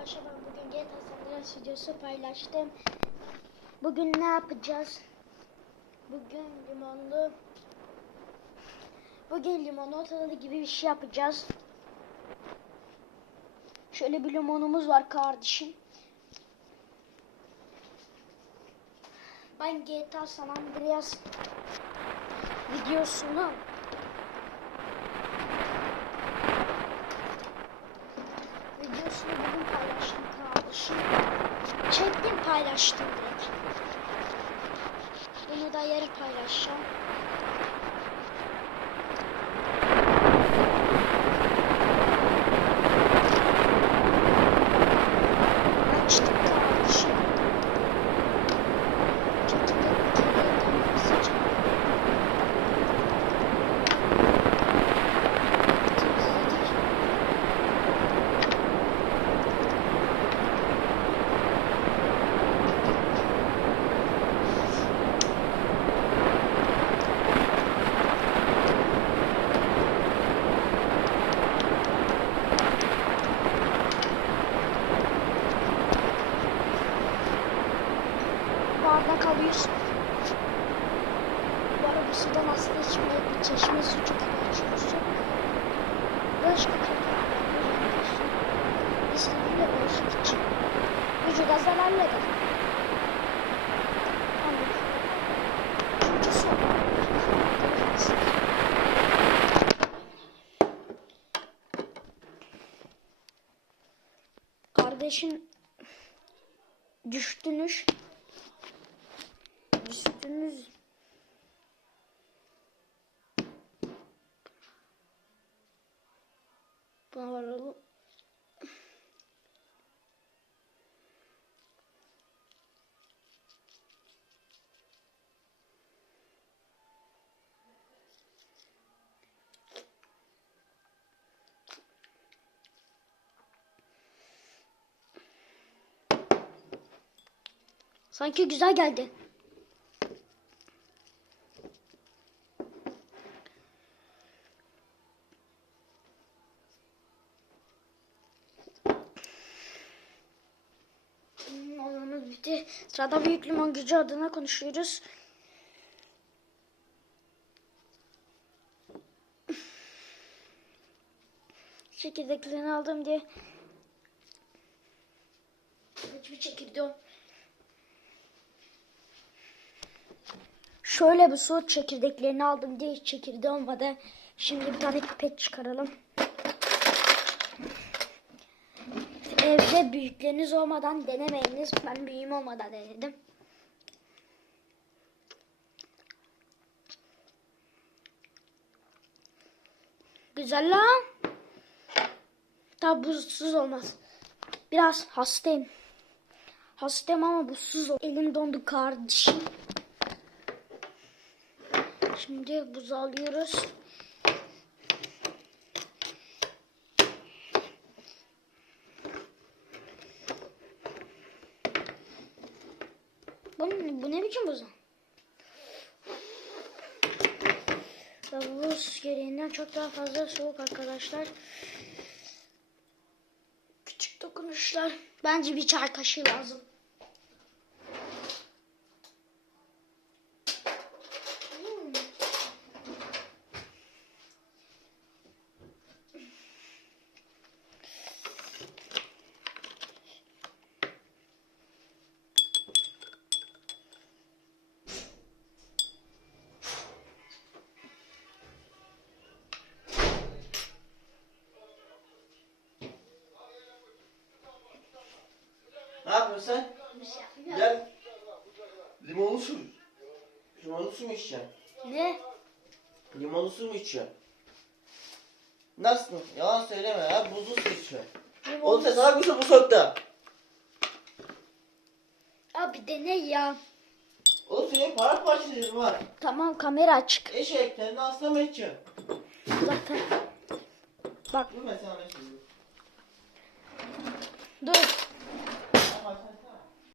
arkadaşlar ben bugün GTA San Andreas videosu paylaştım. Bugün ne yapacağız? Bugün limonlu Bugün limonatalı gibi bir şey yapacağız. Şöyle bir limonumuz var kardeşim. Ben GTA San Andreas videosunu videosunu bugün paylaştım kardeşim. Çektim paylaştım direkt. Bunu da yarın paylaşacağım. Alıyorsun. Bu arada sudan aslında içmeye bir çeşme su çok içiyorsun. Başka kaynaklar yapıyorsun. İstediğinde ölçük için. Vücuda su. Kardeşin düştünüz. Buna. Sanki güzel geldi. Bitti. Sırada büyük limon gücü adına konuşuyoruz. Çekirdeklerini aldım diye. Hiçbir çekirdeğim. Şöyle bir su çekirdeklerini aldım diye hiç çekirdeği olmadı. Şimdi bir tane pipet çıkaralım. Evde büyükleriniz olmadan denemeyiniz. Ben büyüğüm olmadan denedim. Güzel lan. Tabi buzsuz olmaz. Biraz hastayım. Hastayım ama buzsuz ol. Elim dondu kardeşim. Şimdi buz alıyoruz. Bu, bu ne biçim buz? Ve bu buz gereğinden çok daha fazla soğuk arkadaşlar. Küçük dokunuşlar. Bence bir çay kaşığı lazım. Ne yapıyorsun sen? Gel. Limonlu su. Limonlu su mu içeceksin? Ne? Limonlu su mu içeceksin? Nasıl? Yalan söyleme ya. Buzlu su içiyorsun. Oğlum sen salak mısın bu soğukta? Abi dene ya. Oğlum senin para parçalarım var. Tamam kamera açık. Eşek kendini hasta mı edeceksin? Zaten. Bak Dur ben sana ne söyleyeyim. dur.